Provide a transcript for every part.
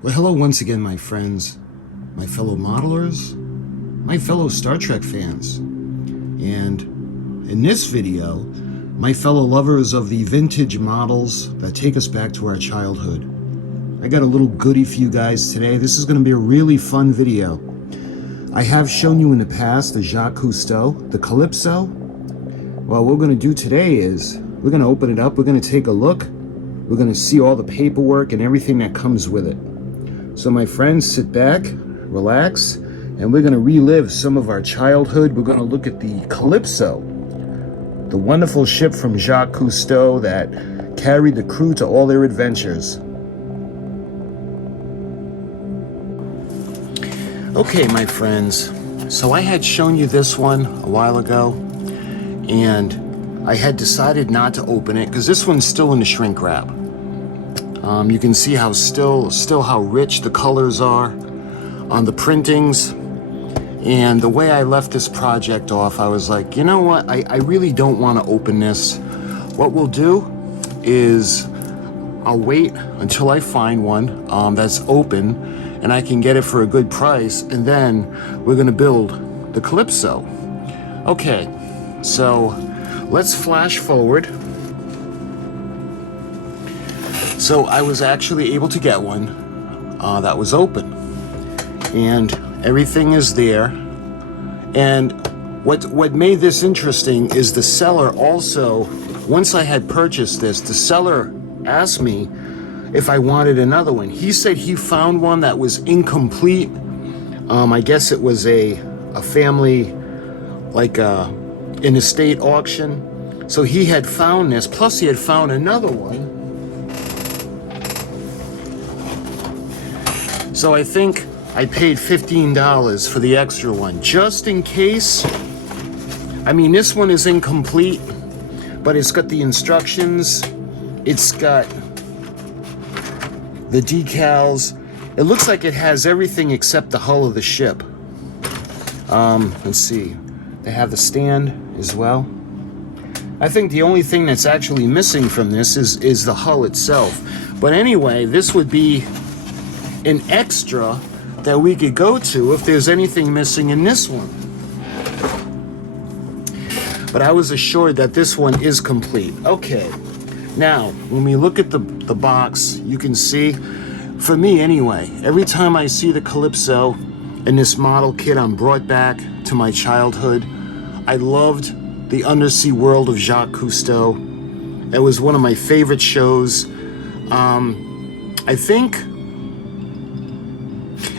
Well, hello once again, my friends, my fellow modelers, my fellow Star Trek fans, and in this video, my fellow lovers of the vintage models that take us back to our childhood. I got a little goodie for you guys today. This is going to be a really fun video. I have shown you in the past the Jacques Cousteau, the Calypso. Well, what we're going to do today is we're going to open it up, we're going to take a look, we're going to see all the paperwork and everything that comes with it. So my friends, sit back, relax, and we're going to relive some of our childhood. We're going to look at the Calypso, the wonderful ship from Jacques Cousteau that carried the crew to all their adventures. Okay, my friends, so I had shown you this one a while ago, and I had decided not to open it because this one's still in the shrink wrap. You can see how still how rich the colors are on the printings. And the way I left this project off, I was like, you know what? I really don't want to open this. What we'll do is I'll wait until I find one that's open and I can get it for a good price. And then we're going to build the Calypso. Okay, so let's flash forward. So I was actually able to get one that was open, and everything is there. And what made this interesting is the seller also, once I had purchased this, the seller asked me if I wanted another one. He said he found one that was incomplete. I guess it was a family, like an estate auction. So he had found this, plus he had found another one. So I think I paid $15 for the extra one, just in case. I mean, this one is incomplete, but it's got the instructions. It's got the decals. It looks like it has everything except the hull of the ship. Let's see. They have the stand as well. I think the only thing that's actually missing from this is the hull itself. But anyway, this would be an extra that we could go to if there's anything missing in this one. But I was assured that this one is complete. Okay, now when we look at the box, you can see, for me anyway, every time I see the Calypso in this model kit, I'm brought back to my childhood. I loved the undersea world of Jacques Cousteau. It was one of my favorite shows.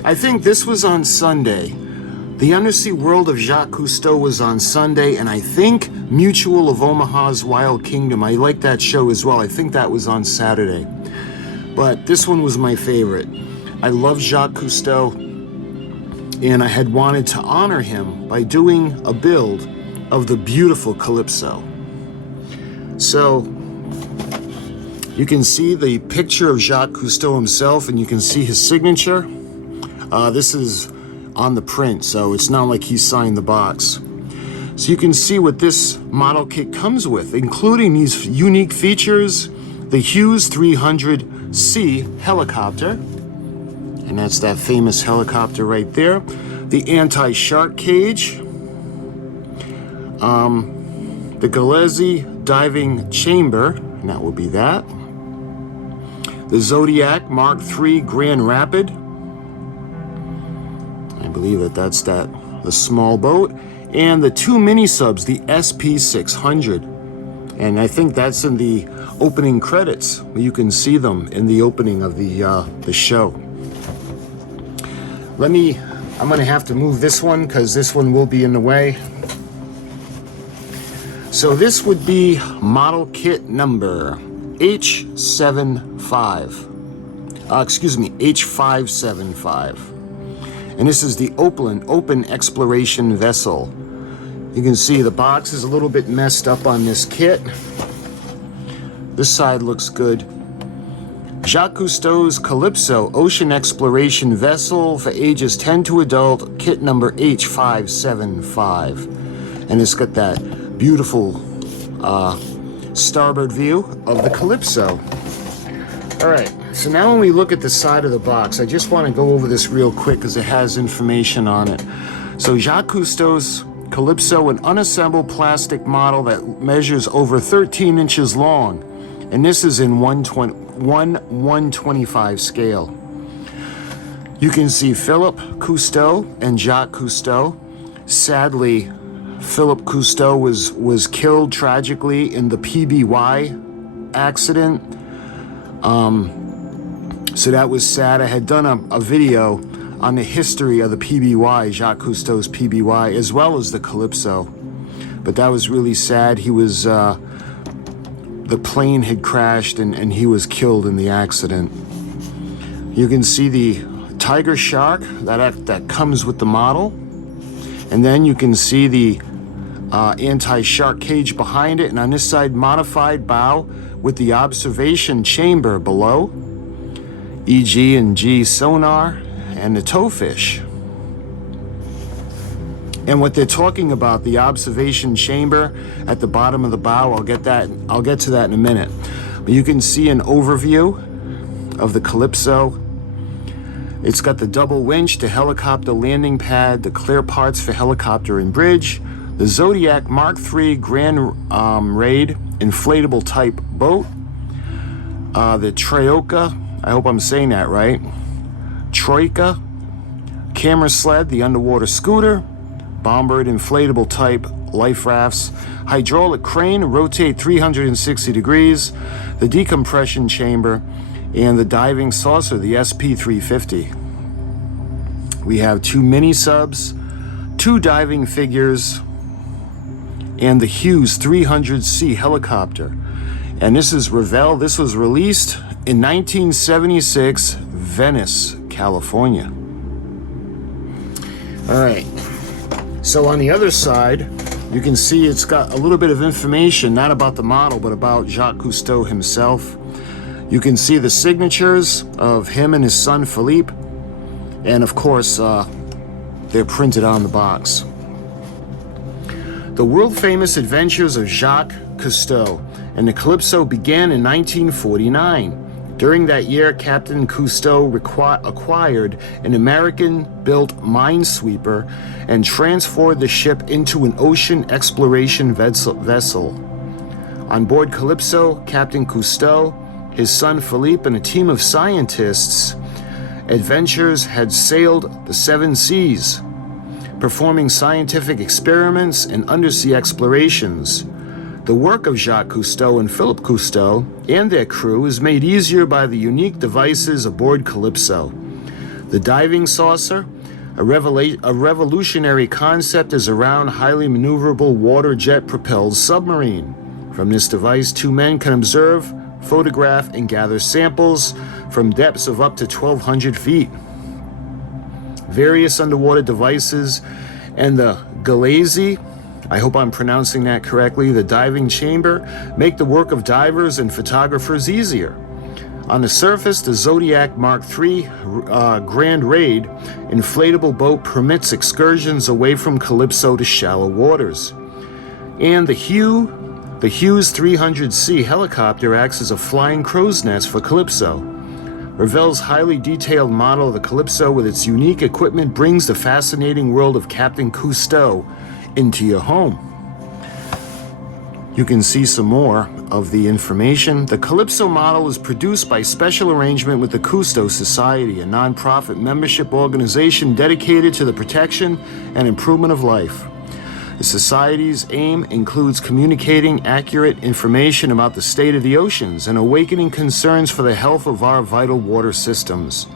I think this was on Sunday. The Undersea World of Jacques Cousteau was on Sunday, and I think Mutual of Omaha's Wild Kingdom, I like that show as well. I think that was on Saturday. But this one was my favorite. I love Jacques Cousteau, and I had wanted to honor him by doing a build of the beautiful Calypso. So you can see the picture of Jacques Cousteau himself, and you can see his signature. This is on the print, so it's not like he signed the box. So you can see what this model kit comes with, including these unique features: the Hughes 300C helicopter, and that's that famous helicopter right there. The anti-shark cage, the Gillespie diving chamber, and that will be that. The Zodiac Mark III Grand Rapid. I believe that's the small boat, and the two mini subs, the SP600, and I think that's in the opening credits. You can see them in the opening of the show. I'm gonna have to move this one because this one will be in the way. So this would be model kit number H75. H575. And this is the open exploration vessel. You can see the box is a little bit messed up on this kit. This side looks good. Jacques Cousteau's Calypso Ocean Exploration Vessel for ages 10 to adult, kit number H575. And it's got that beautiful starboard view of the Calypso. All right. So now when we look at the side of the box, I just want to go over this real quick because it has information on it. So Jacques Cousteau's Calypso, an unassembled plastic model that measures over 13 inches long, and this is in 1/125 scale. You can see Philippe Cousteau and Jacques Cousteau. Sadly, Philippe Cousteau was killed tragically in the PBY accident. So that was sad. I had done a video on the history of the PBY, Jacques Cousteau's PBY, as well as the Calypso. But that was really sad. He was, the plane had crashed and he was killed in the accident. You can see the tiger shark that comes with the model. And then you can see the anti-shark cage behind it. And on this side, modified bow with the observation chamber below. EG and G sonar, and the towfish. And what they're talking about, the observation chamber at the bottom of the bow, I'll get to that in a minute. But you can see an overview of the Calypso. It's got the double winch, the helicopter landing pad, the clear parts for helicopter and bridge, the Zodiac Mark III Grand Raid inflatable type boat, the Troika, I hope I'm saying that right, Troika, camera sled, the underwater scooter, Bombard inflatable type life rafts, hydraulic crane, rotate 360 degrees, the decompression chamber, and the diving saucer, the SP350. We have 2 mini subs, 2 diving figures, and the Hughes 300C helicopter. And this is REVELL. This was released in 1976, Venice, California. All right. So on the other side, you can see it's got a little bit of information, not about the model, but about Jacques Cousteau himself. You can see the signatures of him and his son Philippe, and of course, they're printed on the box. The world-famous adventures of Jacques Cousteau and the Calypso began in 1949. During that year, Captain Cousteau acquired an American-built minesweeper and transferred the ship into an ocean exploration vessel. On board Calypso, Captain Cousteau, his son Philippe, and a team of scientists, adventurers had sailed the 7 seas, performing scientific experiments and undersea explorations. The work of Jacques Cousteau and Philippe Cousteau and their crew is made easier by the unique devices aboard Calypso. The diving saucer, a revolutionary concept, is a round, highly maneuverable water jet-propelled submarine. From this device, 2 men can observe, photograph, and gather samples from depths of up to 1,200 feet. Various underwater devices and the Galazi, I hope I'm pronouncing that correctly, the diving chamber, make the work of divers and photographers easier. On the surface, the Zodiac Mark III Grand Raid inflatable boat permits excursions away from Calypso to shallow waters. And the Hughes 300C helicopter acts as a flying crow's nest for Calypso. REVELL's highly detailed model of the Calypso with its unique equipment brings the fascinating world of Captain Cousteau into your home. You can see some more of the information. The Calypso model is produced by special arrangement with the Cousteau Society, a non-profit membership organization dedicated to the protection and improvement of life. The Society's aim includes communicating accurate information about the state of the oceans and awakening concerns for the health of our vital water systems.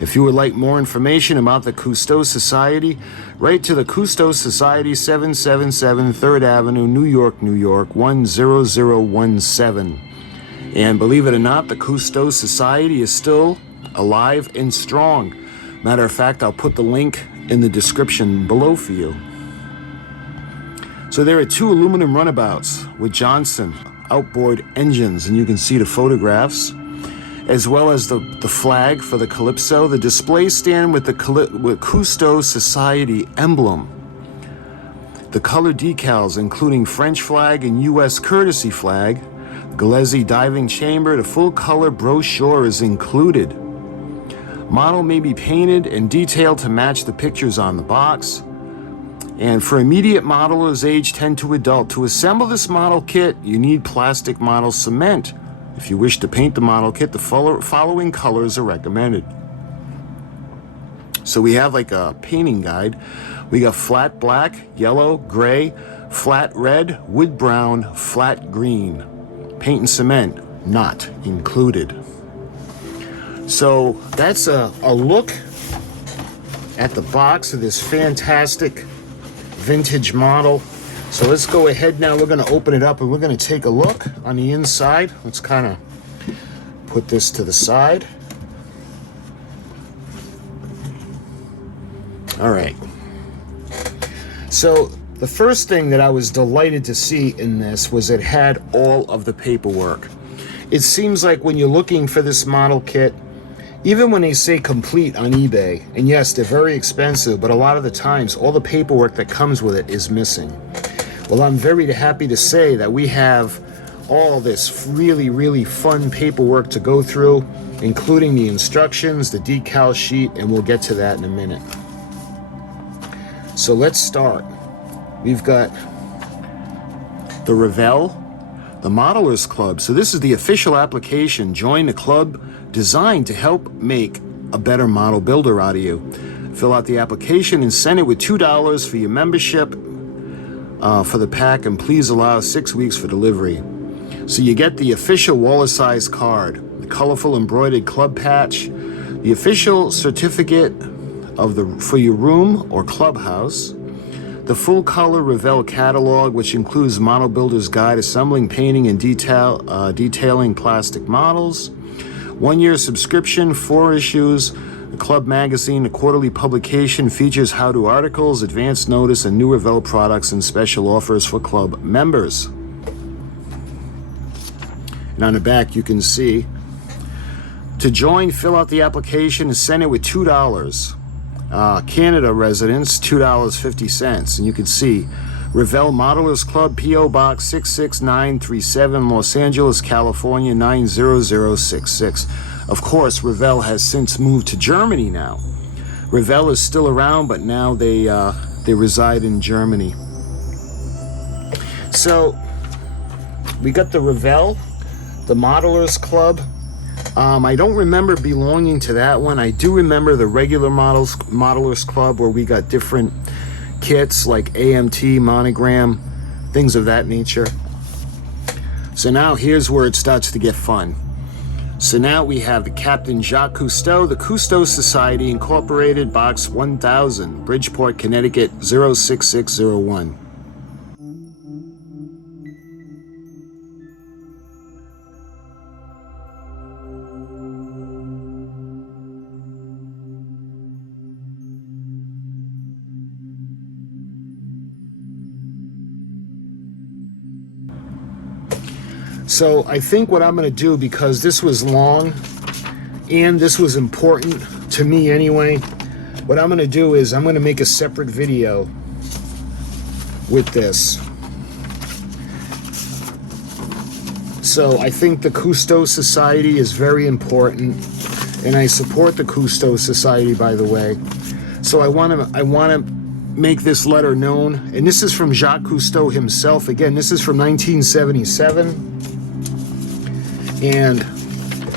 If you would like more information about the Cousteau Society, write to the Cousteau Society, 777 3rd Avenue, New York, New York, 10017. And believe it or not, the Cousteau Society is still alive and strong. Matter of fact, I'll put the link in the description below for you. So there are 2 aluminum runabouts with Johnson outboard engines, and you can see the photographs, as well as the flag for the Calypso, the display stand with the Cousteau Society emblem, the color decals including French flag and U.S. courtesy flag, Gillespie diving chamber. The full color brochure is included. Model may be painted and detailed to match the pictures on the box. And for immediate modelers age 10 to adult, to assemble this model kit, you need plastic model cement. If you wish to paint the model kit, the following colors are recommended. So we have like a painting guide. We got flat black, yellow, gray, flat red, wood brown, flat green. Paint and cement not included. So that's a look at the box of this fantastic vintage model. So let's go ahead now. We're going to open it up and we're going to take a look on the inside. Let's kind of put this to the side. All right. So the first thing that I was delighted to see in this was it had all of the paperwork. It seems like when you're looking for this model kit, even when they say complete on eBay, and yes, they're very expensive, but a lot of the times all the paperwork that comes with it is missing. Well, I'm very happy to say that we have all this really, really fun paperwork to go through, including the instructions, the decal sheet, and we'll get to that in a minute. So let's start. We've got the REVELL, the Modelers Club. So this is the official application. Join the club designed to help make a better model builder out of you. Fill out the application and send it with $2 for your membership for the pack, and please allow 6 weeks for delivery. So you get the official Waller-size card, the colorful embroidered club patch, the official certificate for your room or clubhouse, the full color REVELL catalog, which includes Model Builder's Guide, assembling, painting, and detailing plastic models, 1 year subscription, 4 issues, the club magazine, a quarterly publication, features how-to articles, advance notice, and new REVELL products and special offers for club members. And on the back you can see, to join, fill out the application and send it with $2. Canada residents, $2.50. And you can see REVELL Modelers Club, P.O. Box 66937, Los Angeles, California 90066. Of course, REVELL has since moved to Germany now. REVELL is still around, but now they reside in Germany. So we got the REVELL, the Modelers Club. I don't remember belonging to that one. I do remember the regular Modelers Club, where we got different kits like AMT, Monogram, things of that nature. So now here's where it starts to get fun. So now we have the Captain Jacques Cousteau, the Cousteau Society Incorporated, Box 1000, Bridgeport, Connecticut 06601. So I think what I'm going to do, because this was long and this was important to me anyway, what I'm going to do is I'm going to make a separate video with this. So I think the Cousteau Society is very important, and I support the Cousteau Society, by the way. So I want to make this letter known, and this is from Jacques Cousteau himself. Again, this is from 1977. And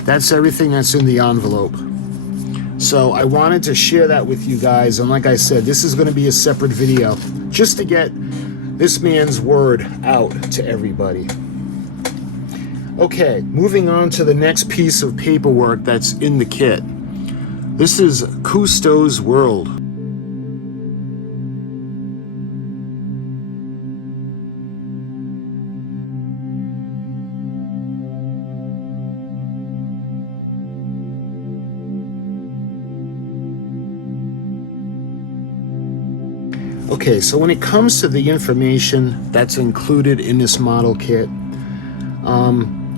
that's everything that's in the envelope. So I wanted to share that with you guys. And like I said, this is going to be a separate video just to get this man's word out to everybody. Okay, moving on to the next piece of paperwork that's in the kit. This is Cousteau's World. Okay, so when it comes to the information that's included in this model kit,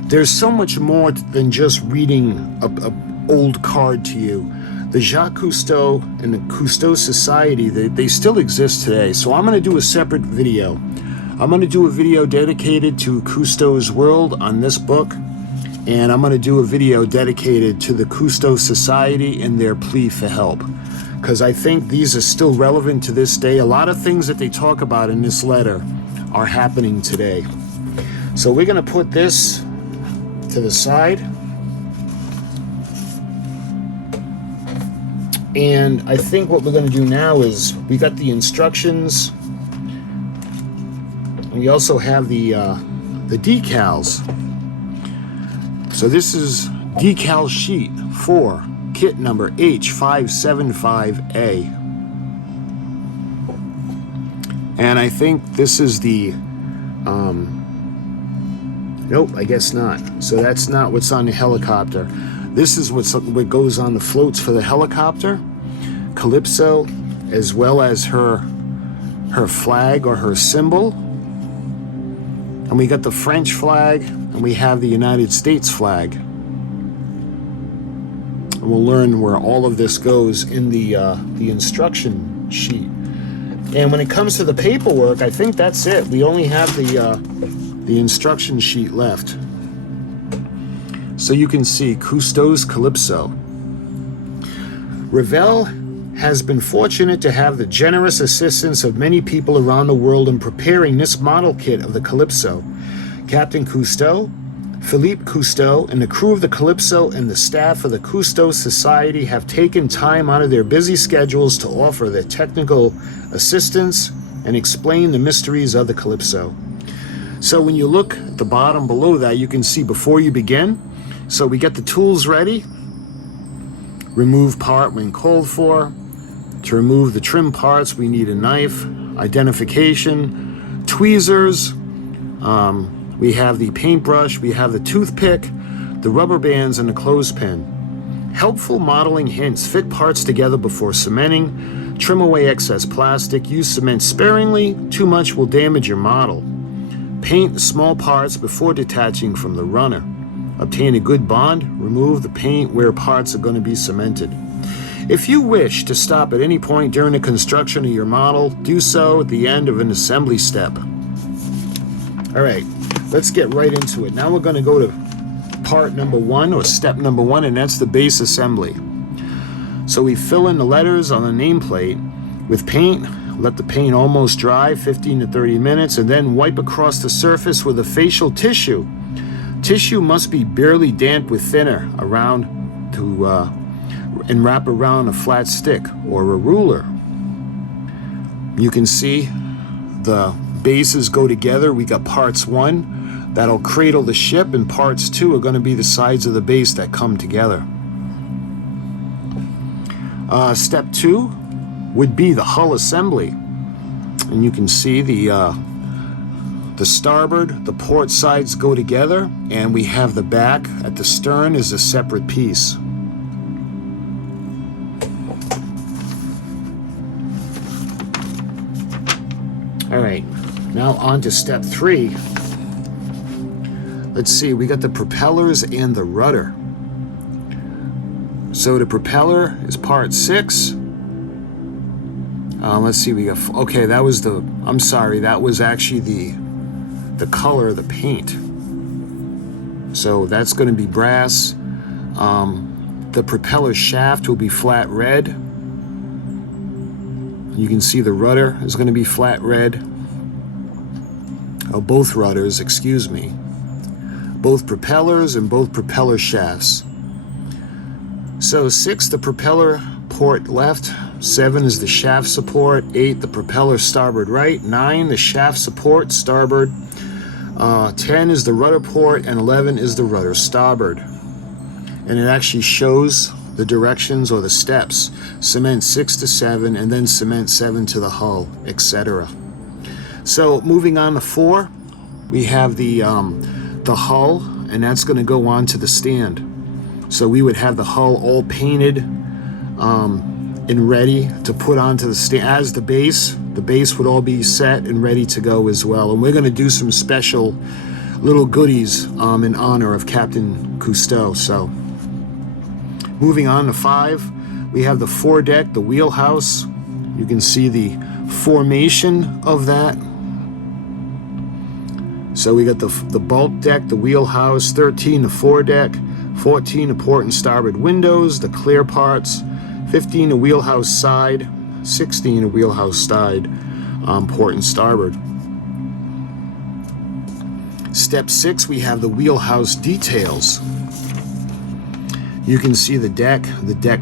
there's so much more than just reading a old card to you. The Jacques Cousteau and the Cousteau Society, they still exist today. So I'm going to do a separate video I'm going to do a video dedicated to Cousteau's world on this book, and I'm going to do a video dedicated to the Cousteau Society and their plea for help, because I think these are still relevant to this day. A lot of things that they talk about in this letter are happening today. So we're going to put this to the side. And I think what we're going to do now is we got the instructions. We also have the decals. So this is decal sheet 4, kit number H575A. And I think this is the, nope, I guess not. So that's not what's on the helicopter. This is what goes on the floats for the helicopter, Calypso, as well as her flag or her symbol. And we got the French flag, and we have the United States flag. And we'll learn where all of this goes in the instruction sheet. And when it comes to the paperwork, I think that's it. We only have the instruction sheet left. So you can see Cousteau's Calypso. REVELL has been fortunate to have the generous assistance of many people around the world in preparing this model kit of the Calypso. Captain Cousteau, Philippe Cousteau, and the crew of the Calypso and the staff of the Cousteau Society have taken time out of their busy schedules to offer their technical assistance and explain the mysteries of the Calypso. So when you look at the bottom below that, you can see before you begin. So we get the tools ready. Remove part when called for. To remove the trim parts, we need a knife, identification, tweezers. We have the paintbrush, we have the toothpick, the rubber bands, and the clothespin. Helpful modeling hints: fit parts together before cementing. Trim away excess plastic. Use cement sparingly. Too much will damage your model. Paint the small parts before detaching from the runner. Obtain a good bond. Remove the paint where parts are going to be cemented. If you wish to stop at any point during the construction of your model, do so at the end of an assembly step. All right, let's get right into it. Now we're going to go to part number 1, or step number 1, and that's the base assembly. So we fill in the letters on the nameplate with paint. Let the paint almost dry, 15 to 30 minutes, and then wipe across the surface with a facial tissue. Tissue must be barely damp with thinner around and wrap around a flat stick or a ruler. You can see the bases go together. We got parts 1 that'll cradle the ship, and parts 2 are going to be the sides of the base that come together. Step 2 would be the hull assembly, and you can see the starboard, the port sides go together, and we have the back at the stern is a separate piece. All right, now on to step 3. Let's see, we got the propellers and the rudder. So the propeller is part 6. Let's see, we got, okay, that was the, I'm sorry, that was actually the color of the paint. So that's going to be brass. The propeller shaft will be flat red. You can see the rudder is going to be flat red. Oh, both rudders, excuse me. Both propellers and both propeller shafts. So 6, the propeller port left. 7 is the shaft support. 8, the propeller starboard right. 9, the shaft support starboard. 10 is the rudder port, and 11 is the rudder starboard. And it actually shows the directions or the steps. Cement 6 to 7, and then cement 7 to the hull, etc. So moving on to 4, we have the hull, and that's going to go on to the stand. So we would have the hull all painted and ready to put onto the stand as the base. The base would all be set and ready to go as well. And we're going to do some special little goodies in honor of Captain Cousteau. So moving on to 5, we have the foredeck, the wheelhouse. You can see the formation of that. So we got the bulk deck, the wheelhouse, 13 the foredeck, 14 the port and starboard windows, the clear parts, 15 the wheelhouse side, 16 the wheelhouse side, port and starboard. Step 6, we have the wheelhouse details. You can see the deck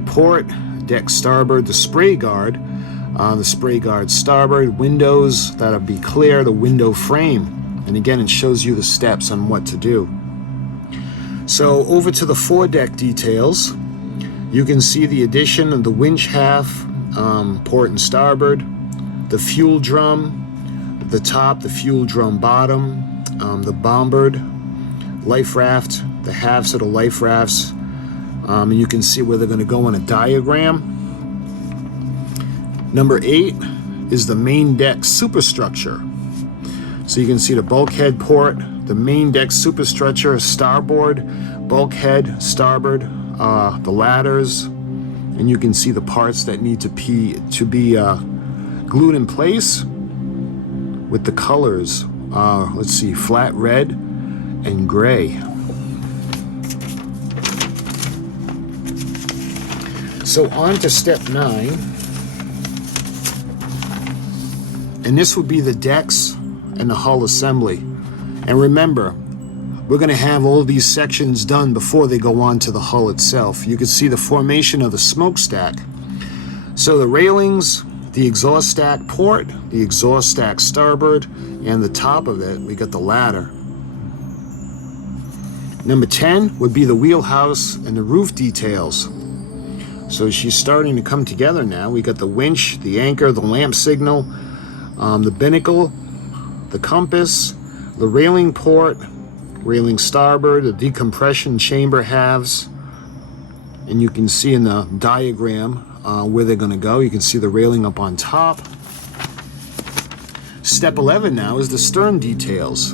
port, deck starboard, the spray guard starboard, windows that'll be clear, the window frame. And again, it shows you the steps on what to do. So over to the foredeck details, you can see the addition of the winch half, port and starboard, the fuel drum, the top, the fuel drum bottom, the bombard, life raft, the halves of the life rafts, and you can see where they're going to go on a diagram. Number 8 is the main deck superstructure. So you can see the bulkhead port, the main deck superstructure, starboard, bulkhead, starboard, the ladders, and you can see the parts that need to be glued in place with the colors. Let's see, flat red and gray. So on to step 9, and this would be the decks and the hull assembly. And remember, we're going to have all of these sections done before they go on to the hull itself. You can see the formation of the smokestack. So the railings, the exhaust stack port, the exhaust stack starboard, and the top of it, we got the ladder. Number 10 would be the wheelhouse and the roof details. So she's starting to come together now. We got the winch, the anchor, the lamp signal, the binnacle, the compass, the railing port, railing starboard, the decompression chamber halves, and you can see in the diagram where they're going to go. You can see the railing up on top. Step 11 now is the stern details.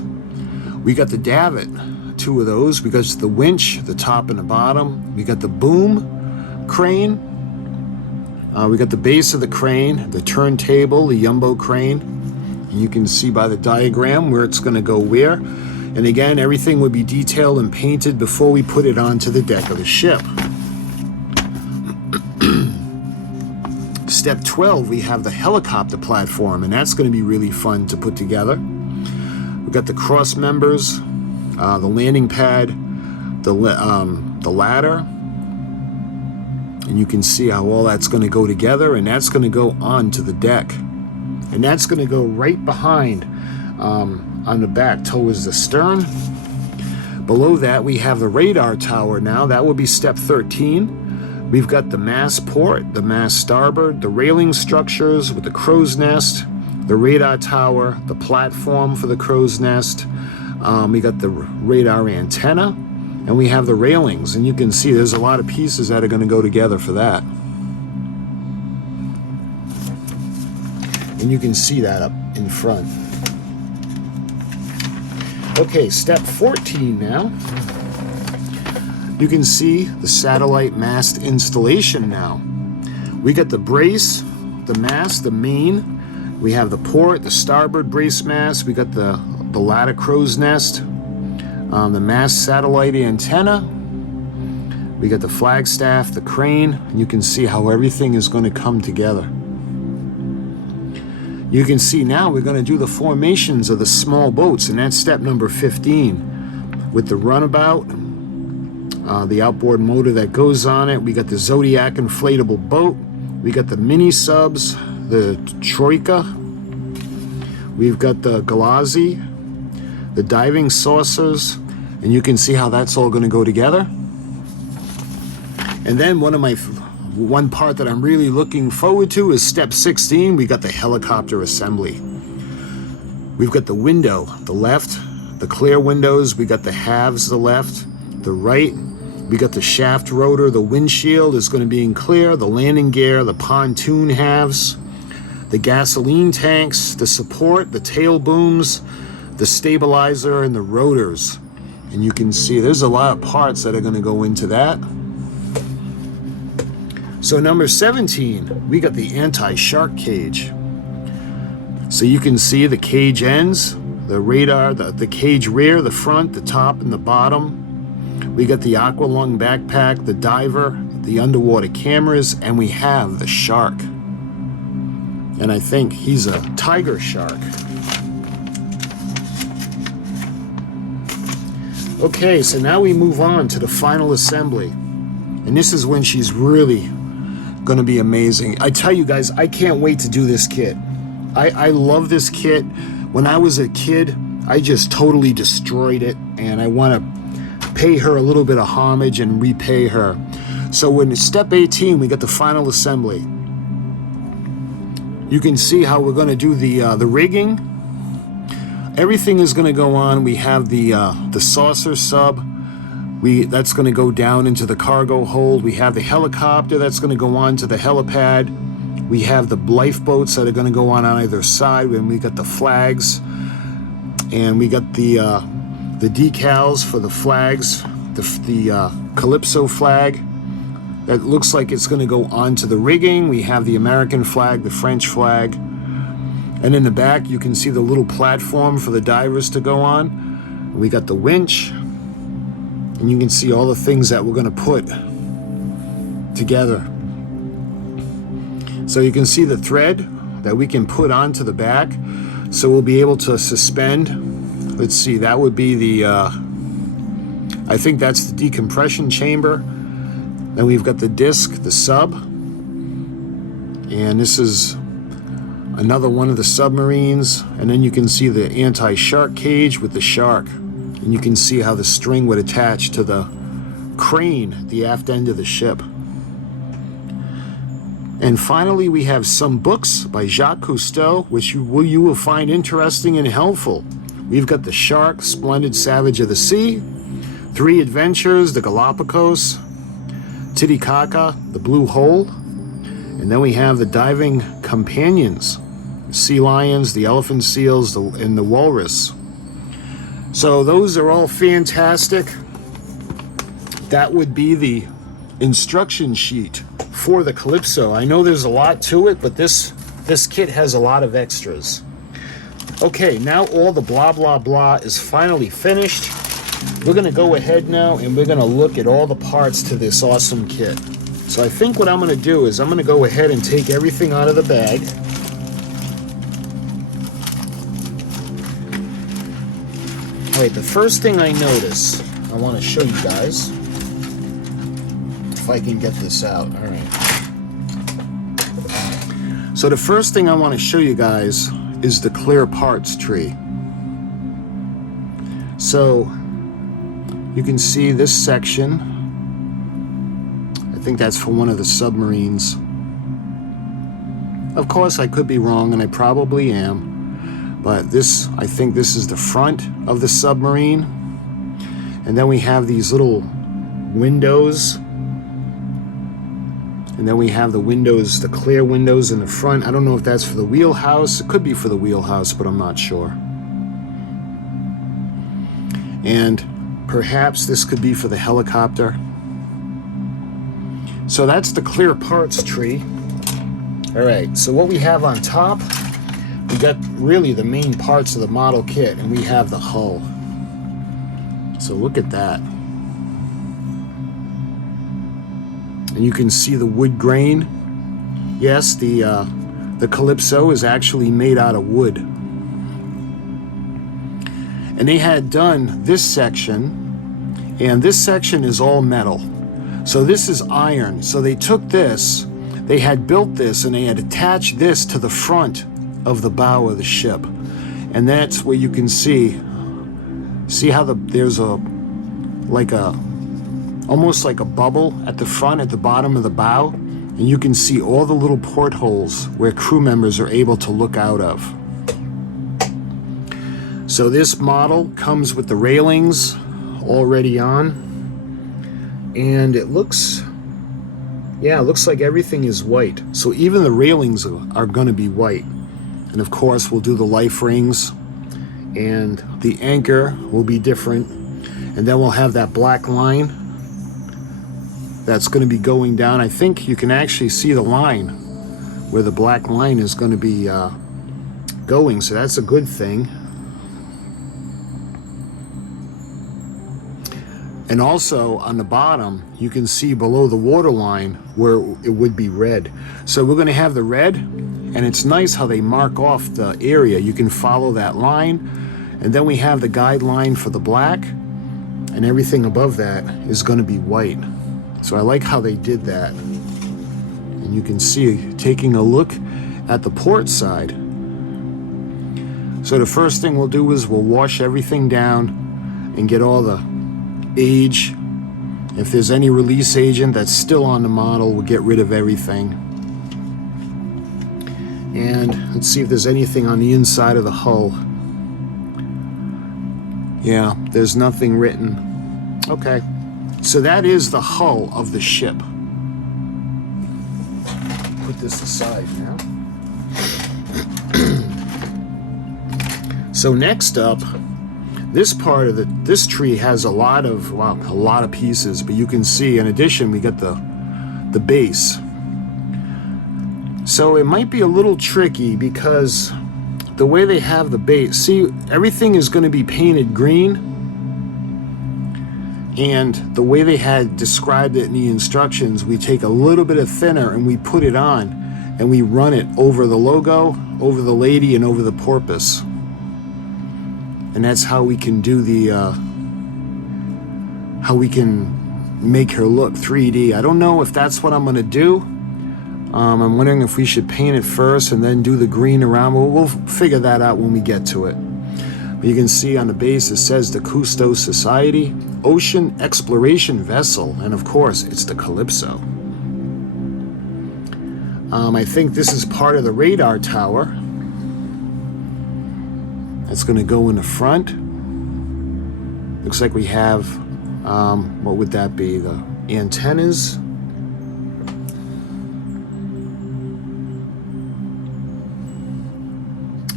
We got the davit, 2 of those. We got the winch, the top and the bottom. We got the boom crane. We got the base of the crane, the turntable, the jumbo crane. And you can see by the diagram where it's going to go where. And again, everything would be detailed and painted before we put it onto the deck of the ship. Step 12, we have the helicopter platform, and that's going to be really fun to put together. We've got the cross members, the landing pad, the ladder, and you can see how all that's going to go together, and that's going to go onto the deck. And that's going to go right behind on the back towards the stern. Below that, we have the radar tower now. That will be step 13. We've got the mast port, the mast starboard, the railing structures with the crow's nest, the radar tower, the platform for the crow's nest. We got the radar antenna, and we have the railings. And you can see there's a lot of pieces that are going to go together for that. And you can see that up in front. Okay, step 14 now. You can see the satellite mast installation now. We got the brace, the mast, the main. We have the port, the starboard brace mast. We got the ladder crow's nest, the mast satellite antenna. We got the flagstaff, the crane. And you can see how everything is going to come together. You can see now we're going to do the formations of the small boats, and that's step number 15. With the runabout, the outboard motor that goes on it. We got the Zodiac inflatable boat. We got the mini subs, the Troika. We've got the Galazzi, the diving saucers, and you can see how that's all going to go together. And then one part that I'm really looking forward to is step 16. We got the helicopter assembly. We've got the window, the left, the clear windows. We got the halves, the left, the right. We got the shaft rotor, the windshield is going to be in clear, the landing gear, the pontoon halves, the gasoline tanks, the support, the tail booms, the stabilizer, and the rotors. And you can see there's a lot of parts that are going to go into that. So number 17, we got the anti-shark cage. So you can see the cage ends, radar, the cage rear, the front, the top, and the bottom. We got the aqualung backpack, the diver, the underwater cameras, and we have the shark. And I think he's a tiger shark. Okay, so now we move on to the final assembly. And this is when she's really gonna be amazing. I tell you guys, I can't wait to do this kit. I love this kit. When I was a kid, I just totally destroyed it, and I wanna pay her a little bit of homage and repay her. So in step 18, we got the final assembly. You can see how we're gonna do the rigging. Everything is going to go on. We have the saucer sub. That's going to go down into the cargo hold. We have the helicopter that's going to go on to the helipad. We have the lifeboats that are going to go on either side. And we got the flags, and we got the decals for the flags. The Calypso flag that looks like it's going to go onto the rigging. We have the American flag, the French flag. And in the back, you can see the little platform for the divers to go on. We got the winch, and you can see all the things that we're gonna put together. So you can see the thread that we can put onto the back. So we'll be able to suspend. Let's see, that would be the, I think that's the decompression chamber. Then we've got the disc, the sub. And this is another one of the submarines, and then you can see the anti-shark cage with the shark, and you can see how the string would attach to the crane at the aft end of the ship. And finally, we have some books by Jacques Cousteau, which you will find interesting and helpful. We've got the Shark, Splendid Savage of the Sea, 3 Adventures, the Galapagos, Titicaca, the Blue Hole, and then we have the Diving Companions, sea lions, the elephant seals, and the walrus. So those are all fantastic. That would be the instruction sheet for the Calypso. I know there's a lot to it, but this kit has a lot of extras. Okay, now all the blah blah blah is finally finished. We're gonna go ahead now and we're gonna look at all the parts to this awesome kit. So I think what I'm gonna do is I'm gonna go ahead and take everything out of the bag. All right, the first thing I notice, I want to show you guys, if I can get this out. All right. So the first thing I want to show you guys is the clear parts tree. So you can see this section. I think that's for one of the submarines. Of course, I could be wrong, and I probably am. But this, I think this is the front of the submarine. And then we have these little windows. And then we have the windows, the clear windows in the front. I don't know if that's for the wheelhouse. It could be for the wheelhouse, but I'm not sure. And perhaps this could be for the helicopter. So that's the clear parts tree. All right, so what we have on top, we got really the main parts of the model kit, and we have the hull. So look at that. And you can see the wood grain. Yes, the Calypso is actually made out of wood. And they had done this section, and this section is all metal. So this is iron. So they took this, they had built this, and they had attached this to the front of the bow of the ship. And that's where you can see how there's almost like a bubble at the front, at the bottom of the bow, and you can see all the little portholes where crew members are able to look out of. So this model comes with the railings already on, and it looks like everything is white. So even the railings are going to be white. And of course, we'll do the life rings, and the anchor will be different. And then we'll have that black line that's going to be going down. I think you can actually see the line where the black line is going to be going, so that's a good thing. And also on the bottom, you can see below the water line where it would be red. So we're going to have the red, and it's nice how they mark off the area. You can follow that line, and then we have the guideline for the black, and everything above that is going to be white. So I like how they did that. And you can see, taking a look at the port side. So the first thing we'll do is we'll wash everything down and get all the age. If there's any release agent that's still on the model, we'll get rid of everything. And let's see if there's anything on the inside of the hull. Yeah, there's nothing written. Okay, so that is the hull of the ship. Put this aside now. So next up, this part of this tree has a lot of pieces, but you can see in addition we got the base. So it might be a little tricky because the way they have the base, see, everything is going to be painted green, and the way they had described it in the instructions, we take a little bit of thinner and we put it on and we run it over the logo, over the lady, and over the porpoise. And that's how we can do the, how we can make her look 3D. I don't know if that's what I'm gonna do. I'm wondering if we should paint it first and then do the green around. We'll figure that out when we get to it. But you can see on the base it says the Cousteau Society Ocean Exploration Vessel, and of course it's the Calypso. I think this is part of the radar tower. It's going to go in the front. Looks like we have, what would that be? The antennas.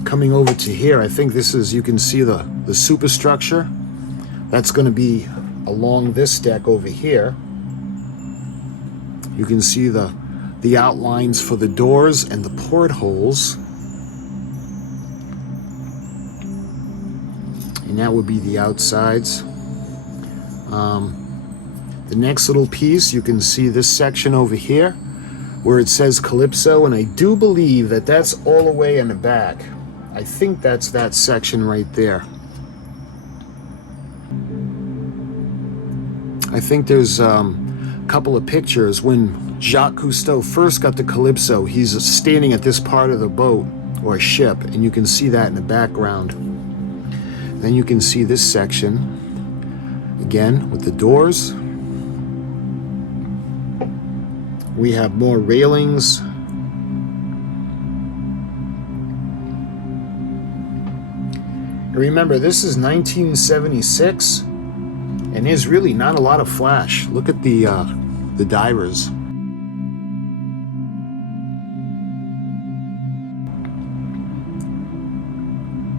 Coming over to here, I think this is, you can see the superstructure. That's going to be along this deck over here. You can see the outlines for the doors and the portholes. And that would be the outsides. The next little piece, you can see this section over here where it says Calypso, and I do believe that that's all the way in the back. I think that's that section right there. I think there's a couple of pictures when Jacques Cousteau first got the Calypso. He's standing at this part of the boat or ship, and you can see that in the background. Then you can see this section again with the doors. We have more railings. And remember, this is 1976, and there's really not a lot of flash. Look at the divers.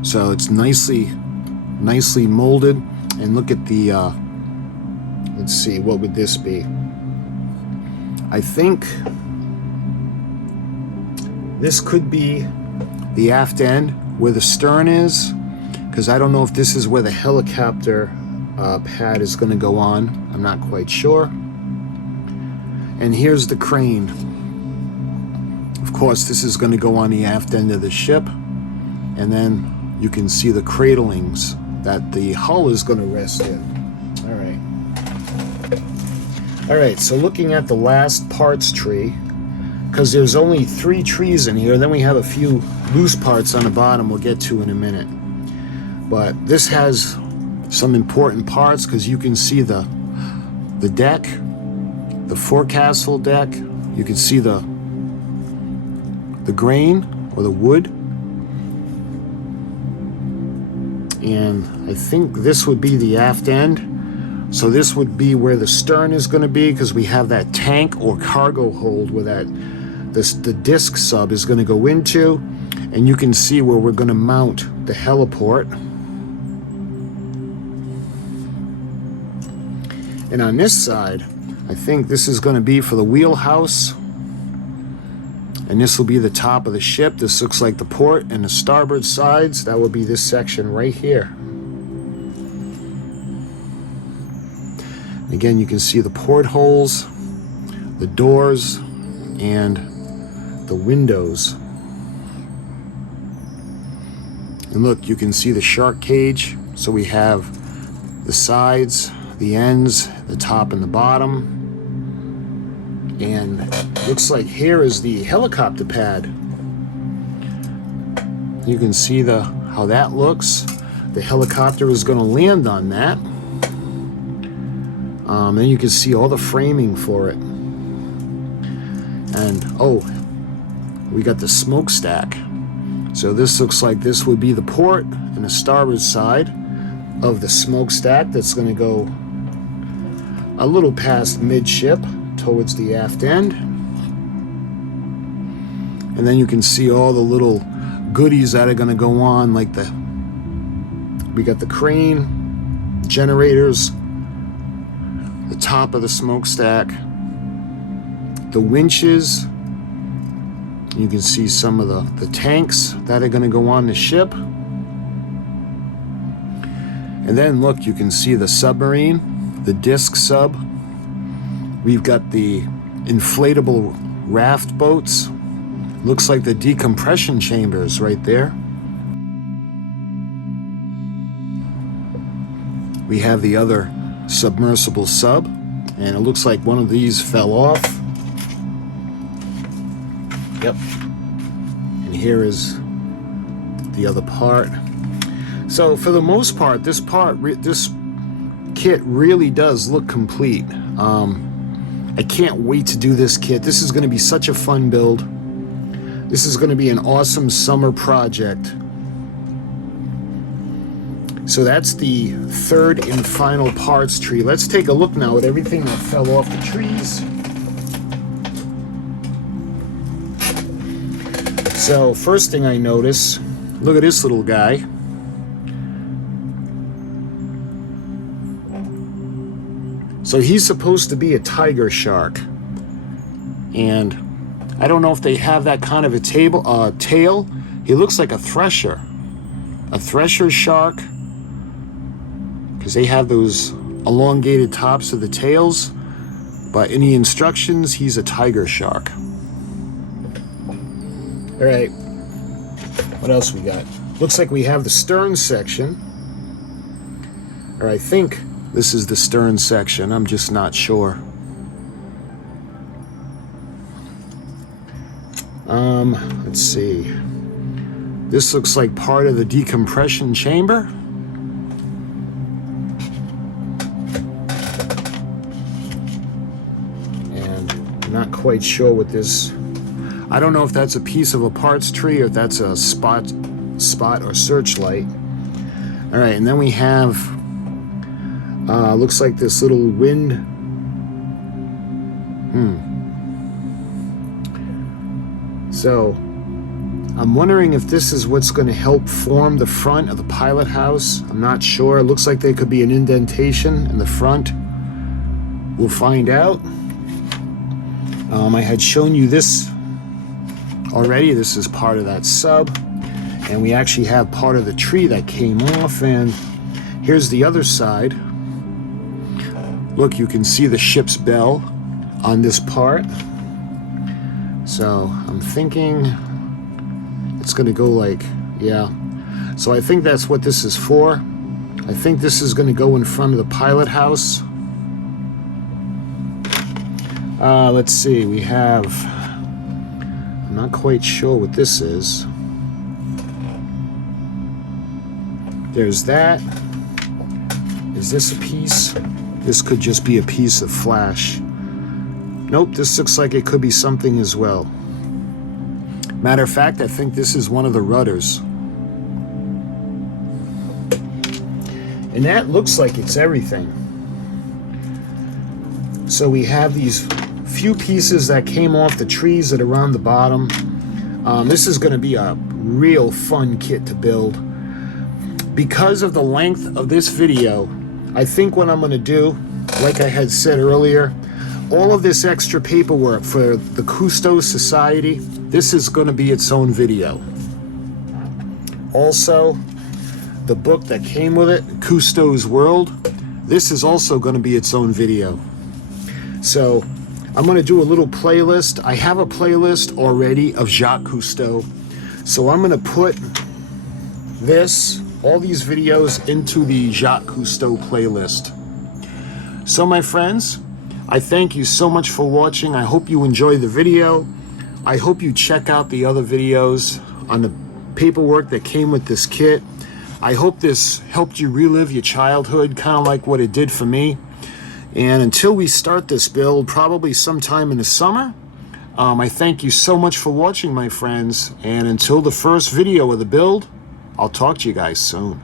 So it's nicely molded, and look at the let's see, what would this be? I think this could be the aft end where the stern is, because I don't know if this is where the helicopter pad is going to go on. I'm not quite sure. And here's the crane. Of course, this is going to go on the aft end of the ship, and then you can see the cradlings that the hull is going to rest in. All right, so looking at the last parts tree, because there's only 3 trees in here, then we have a few loose parts on the bottom we'll get to in a minute. But this has some important parts, because you can see the deck, the forecastle deck. You can see the grain or the wood. And I think this would be the aft end. So this would be where the stern is going to be, because we have that tank or cargo hold where the disc sub is going to go into. And you can see where we're going to mount the heliport. And on this side, I think this is going to be for the wheelhouse. And this will be the top of the ship. This looks like the port, and the starboard sides, that will be this section right here. Again, you can see the portholes, the doors, and the windows. And look, you can see the shark cage. So we have the sides, the ends, the top and the bottom. And looks like here is the helicopter pad. You can see how that looks. The helicopter is going to land on that. Then you can see all the framing for it. And oh, we got the smokestack. So this looks like this would be the port and the starboard side of the smokestack that's going to go a little past midship towards the aft end. And then you can see all the little goodies that are going to go on, like we got the crane, generators, the top of the smokestack, the winches. You can see some of the tanks that are going to go on the ship. And then look, you can see the submarine, the disc sub. We've got the inflatable raft boats. Looks like the decompression chambers right there. We have the other submersible sub, and it looks like one of these fell off. Yep. And here is the other part. So for the most part, this kit really does look complete. I can't wait to do this kit. This is going to be such a fun build. This is going to be an awesome summer project. So that's the third and final parts tree. Let's take a look now at everything that fell off the trees. So first thing I notice, look at this little guy. So he's supposed to be a tiger shark. And I don't know if they have that kind of a tail. He looks like a thresher shark, because they have those elongated tops of the tails. But in the instructions, he's a tiger shark. All right, what else we got? Looks like we have the stern section, or I think this is the stern section. I'm just not sure. Let's see. This looks like part of the decompression chamber. And I'm not quite sure what this... I don't know if that's a piece of a parts tree or if that's a spot or searchlight. All right, and then we have... looks like this little wind. So, I'm wondering if this is what's going to help form the front of the pilot house. I'm not sure. It looks like there could be an indentation in the front. We'll find out. I had shown you this already. This is part of that sub. And we actually have part of the tree that came off. And here's the other side. Look, you can see the ship's bell on this part. So I'm thinking it's going to go like, yeah. So I think that's what this is for. I think this is going to go in front of the pilot house. Let's see, we have, I'm not quite sure what this is. There's that. Is this a piece? This could just be a piece of flash. Nope, this looks like it could be something as well. Matter of fact, I think this is one of the rudders. And that looks like it's everything. So we have these few pieces that came off the trees that are on the bottom. This is going to be a real fun kit to build. Because of the length of this video, I think what I'm going to do, like I had said earlier, all of this extra paperwork for the Cousteau Society, this is going to be its own video. Also, the book that came with it, Cousteau's World, this is also going to be its own video. So I'm going to do a little playlist. I have a playlist already of Jacques Cousteau. So I'm going to put all these videos into the Jacques Cousteau playlist. So my friends, I thank you so much for watching. I hope you enjoy the video. I hope you check out the other videos on the paperwork that came with this kit. I hope this helped you relive your childhood, kind of like what it did for me. And until we start this build, probably sometime in the summer, I thank you so much for watching, my friends. And until the first video of the build, I'll talk to you guys soon.